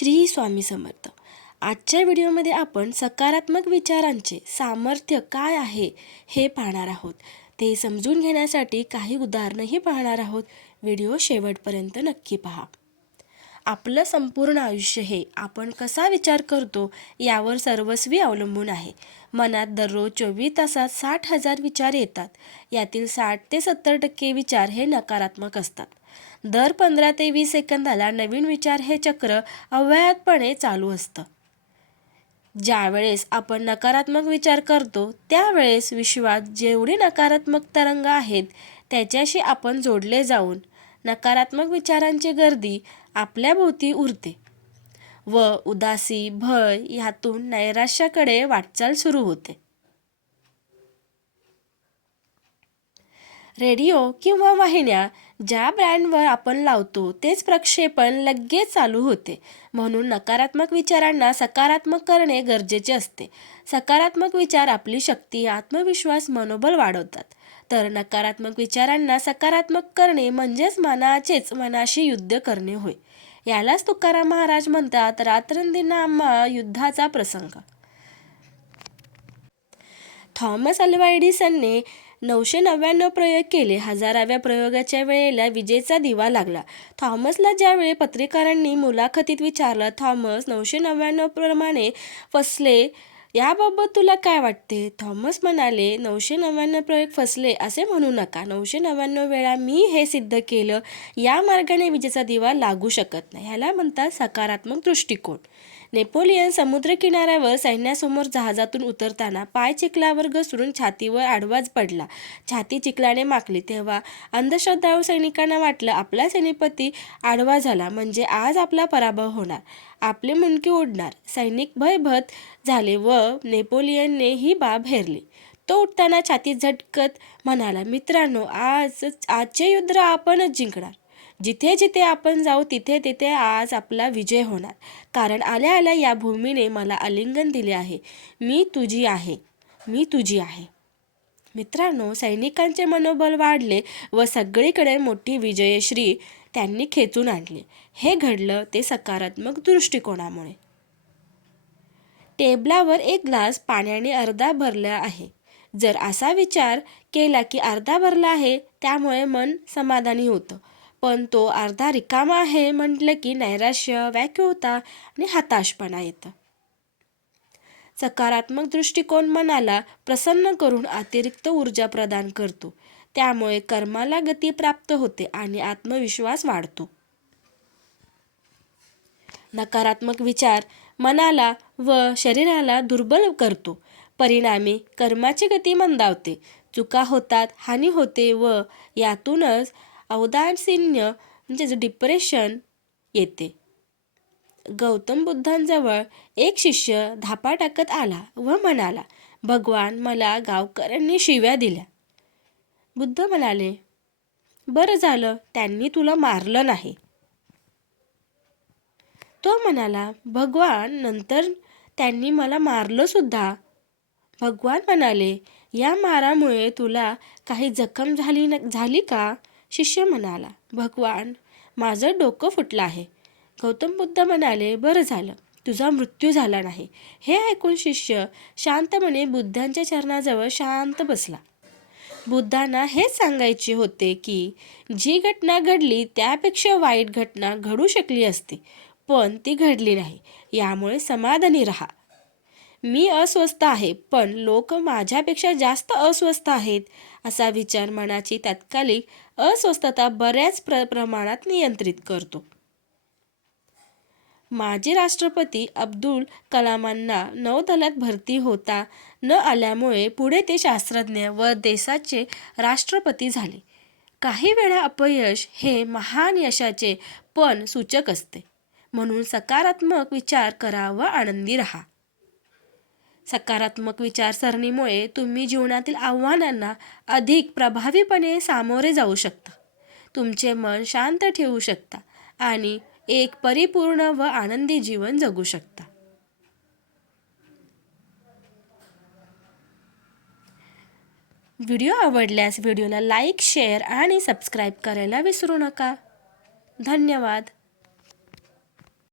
श्री स्वामी समर्थ. आजच्या व्हिडिओमध्ये आपण सकारात्मक विचारांचे सामर्थ्य काय आहे हे पाहणार आहोत. ते समजून घेण्यासाठी काही उदाहरणंही पाहणार आहोत. व्हिडिओ शेवटपर्यंत नक्की पहा. आपलं संपूर्ण आयुष्य हे आपण कसा विचार करतो यावर सर्वस्वी अवलंबून आहे. मनात दररोज 24 तासात 60,000 विचार येतात. यातील 60 ते 70% विचार हे नकारात्मक असतात. दर 15 ते 20 सेकंदाला नवीन विचार हे चक्र अव्याहतपणे चालू असतं. ज्यावेळेस आपण नकारात्मक विचार करतो त्यावेळेस विश्वात जेवढी नकारात्मक तरंग आहेत त्याच्याशी आपण जोडले जाऊन नकारात्मक विचारांची गर्दी आपल्याभोवती उरते व उदासी, भय यातून नैराश्याकडे वाटचाल सुरू होते. रेडिओ किंवा वाहिन्या ज्या ब्रँडवर आपण लावतो तेच प्रक्षेपण लगेच चालू होते. म्हणून नकारात्मक विचारांना सकारात्मक करणे गरजेचे असते. सकारात्मक विचार आपली शक्ती, आत्मविश्वास, मनोबल वाढवतात. तर नकारात्मक विचारांना सकारात्मक करणे म्हणजेच मनाशी युद्ध करणे होय. यालाच तुकाराम महाराज म्हणतात, रात्रंदिना आम्हा युद्धाचा प्रसंग. थॉमस अल्वा एडिसनने 999 प्रयोग केले. 1000व्या प्रयोगाच्या वेळेला विजेचा दिवा लागला. थॉमसला ज्यावेळी पत्रकारांनी मुलाखतीत विचारलं, थॉमस 999 प्रमाणे फसले याबाबत तुला काय वाटते? थॉमस म्हणाले, 999 प्रयोग फसले असे म्हणू नका. 999 वेळा मी हे सिद्ध केलं. या मार्गाने विजेचा दिवा लागू शकत नाही. ह्याला म्हणतात सकारात्मक दृष्टिकोन. नेपोलियन समुद्रकिनाऱ्यावर सैन्यासमोर जहाजातून उतरताना पाय चिखलावर घसरून छातीवर आडवाच पडला. छाती चिखलाने माखली तेव्हा अंधश्रद्धाळू सैनिकांना वाटलं आपला सेनापती आडवा झाला म्हणजे आज आपला पराभव होणार, आपले मुंडके उडणार. सैनिक भयभीत झाले व नेपोलियनने ही बाब हेरली. तो उठताना छातीत झटकत म्हणाला, मित्रांनो, आजचे युद्ध आपणच जिंकणार. जिथे जिथे आपण जाऊ तिथे तिथे आज आपला विजय होणार. कारण आल्या आल्या या भूमीने मला आलिंगन दिले आहे. मी तुझी आहे, मी तुझी आहे. मित्रांनो, सैनिकांचे मनोबल वाढले व सगळीकडे मोठी विजयश्री त्यांनी खेचून आणली. हे घडलं ते सकारात्मक दृष्टिकोनामुळे. टेबलावर एक ग्लास पाण्याने अर्धा भरला आहे. जर असा विचार केला की अर्धा भरला आहे त्यामुळे मन समाधानी होतं, पण तो अर्धा रिकामा आहे म्हटलं की नैराश्य, व्याकुळता आणि हताशपणा येतं. सकारात्मक दृष्टिकोन मनाला प्रसन्न करून अतिरिक्त ऊर्जा प्रदान करतो. त्यामुळे कर्माला गती प्राप्त होते आणि आत्मविश्वास वाढतो. नकारात्मक विचार मनाला व शरीराला दुर्बल करतो. परिणामी कर्माची गती मंदावते, चुका होतात, हानी होते व यातूनच औदासीन्य म्हणजेच डिप्रेशन येते. गौतम बुद्धांजवळ एक शिष्य धापा टाकत आला व म्हणाला, भगवान, मला गावकऱ्यांनी शिव्या दिल्या. बुद्ध म्हणाले, बरं झालं त्यांनी तुला मारलं नाही. तो म्हणाला, भगवान, नंतर त्यांनी मला मारलं सुद्धा. भगवान म्हणाले, या मारामुळे तुला काही जखम झाली का? शिष्य म्हणाला, भगवान, माझं डोकं फुटलं आहे. गौतम बुद्ध म्हणाले, बरं झालं तुझा मृत्यू झाला नाही. हे ऐकून शिष्य शांतपणे बुद्धांच्या चरणाजवळ शांत बसला. बुद्धांना हेच सांगायचे होते की जी घटना घडली त्यापेक्षा वाईट घटना घडू शकली असती, पण ती घडली नाही. यामुळे समाधानी राहा. मी अस्वस्थ आहे पण लोक माझ्यापेक्षा जास्त अस्वस्थ आहेत असा विचार मनाची तात्कालिक अस्वस्थता बऱ्याच प्रमाणात नियंत्रित करतो. माजी राष्ट्रपती अब्दुल कलामांना नौदलात भरती होता न आल्यामुळे पुढे ते शास्त्रज्ञ व देशाचे राष्ट्रपती झाले. काही वेळा अपयश हे महान यशाचे पण सूचक असते. म्हणून सकारात्मक विचार करा व आनंदी राहा. सकारात्मक विचारसरणीमुळे तुम्ही जीवनातील आव्हानांना अधिक प्रभावीपणे सामोरे जाऊ शकता. तुमचे मन शांत ठेवू शकता आणि एक परिपूर्ण व आनंदी जीवन जगू शकता. व्हिडिओ आवडल्यास व्हिडिओला लाईक, शेअर आणि सबस्क्राईब करायला विसरू नका. धन्यवाद.